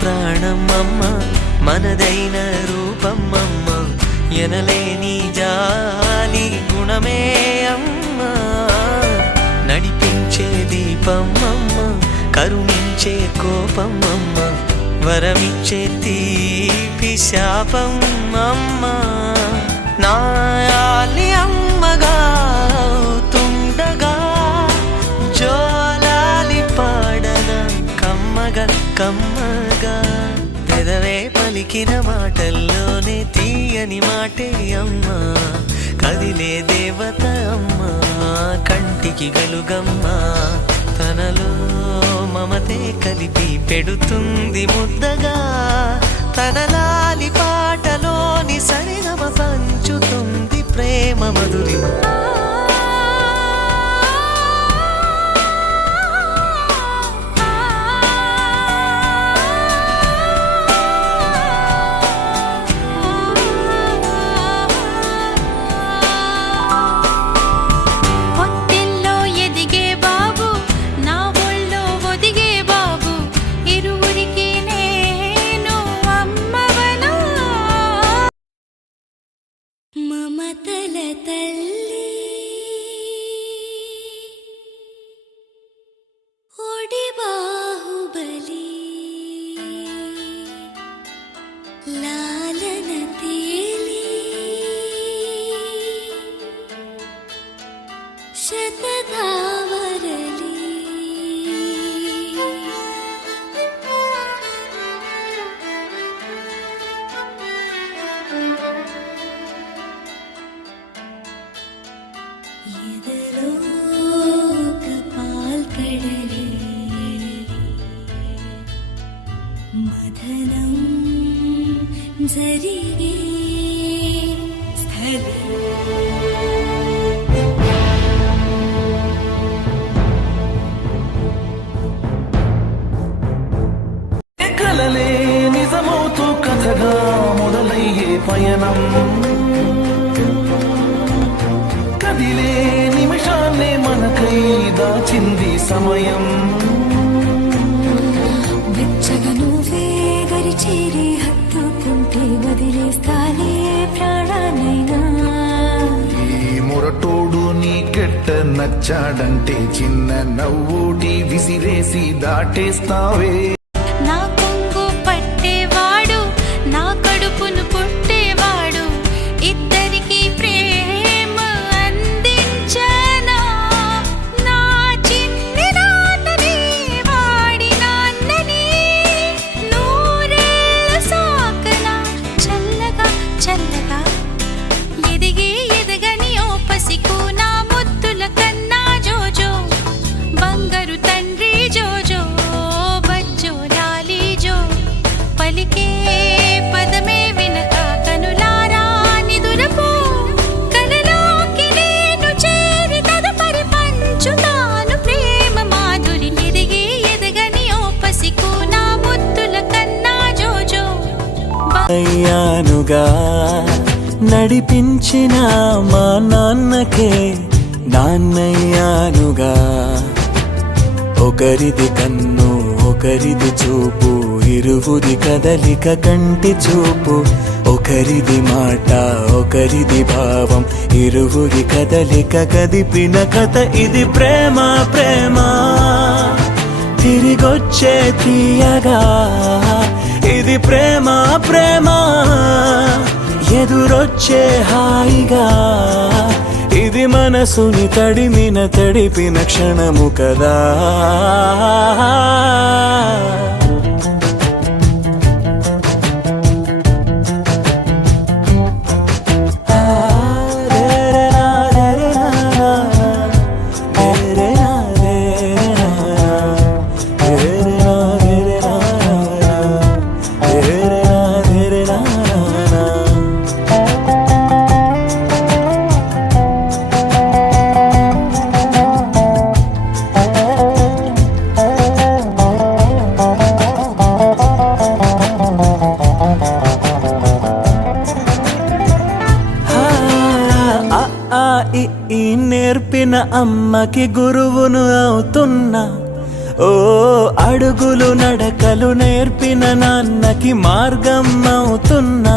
ప్రాణం అమ్మ, మనదైన రూపం అమ్మ, ఎనలేని జాలి గుణమే అమ్మ. నడిపించే దీపం అమ్మ, కరుణించే కోపం అమ్మ, వరమిచ్చే తీపి శాపం అమ్మ. నాయాలి అమ్మగా తుండగా జోలాలి పాడన కమ్మగా కమ్మగా. పెదవే పలికిన మాటల్లోనే తీయని మాటే అమ్మ, కదిలే దేవత అమ్మ, కంటికి వెలుగమ్మ. తనలో మమతే కలిపి పెడుతుంది ముద్దగా, తన లాలి పాటలోని సరిగమ పంచుతుంది ప్రేమ మధురి. మదనం జరిగే స్థలం కలలే నిజమవుతూ కథగా మొదలయ్యే పయనం, కదిలే నిమిషాన్నే మనకై దాచింది సమయం. చేరి హత్తుకుంటే వదిలేస్తాలే ప్రాణానైనా. ఈ మొరటోడు నీకెట్ట నచ్చాడంటే చిన్న నవ్వుటి విసిరేసి దాటేస్తావే. నా కొంగు పట్టేవాడు, నా కడుపును పుట్టేవాడు, ఇద్దరికి ప్రేమ అందించనా. నా చిన్ని నాన్నని వాడి నాన్నని చల్లగా ఎదిగి ఎదగని ఓ పసికు నా ముద్దుల కన్నా జోజో, బంగారు తండ్రి జోజో, బజ్జో లాలి జో. పలికే పదమే వినక కనులారా నిదురపో, కలలోకి నేను చేరి తదుపరి పంచుతాను ప్రేమ మాధురి. ఎదిగి ఎదగని ఓ పసికు నా ముద్దుల కన్నా జోజో. అయ్యానుగా నడిపించిన మా నాన్నకే నాన్నయ్యానుగా. ఒకరిది కన్ను ఒకరిది చూపు, ఇరువురి కదలిక కంటి చూపు. ఒకరిది మాట ఒకరిది భావం, ఇరువురి కదలిక కదిపిన కథ ఇది ప్రేమ. ప్రేమ తిరిగొచ్చే తీయగా, ఇది ప్రేమ. ప్రేమ ఎదురొచ్చే హాయిగా, ఇది మనసుని తడిపిన క్షణము కదా. నేర్పిన అమ్మకి గురువును అవుతున్నా. ఓ అడుగులు నడ నడకలు నేర్పిన నాన్నకి మార్గం అవుతున్నా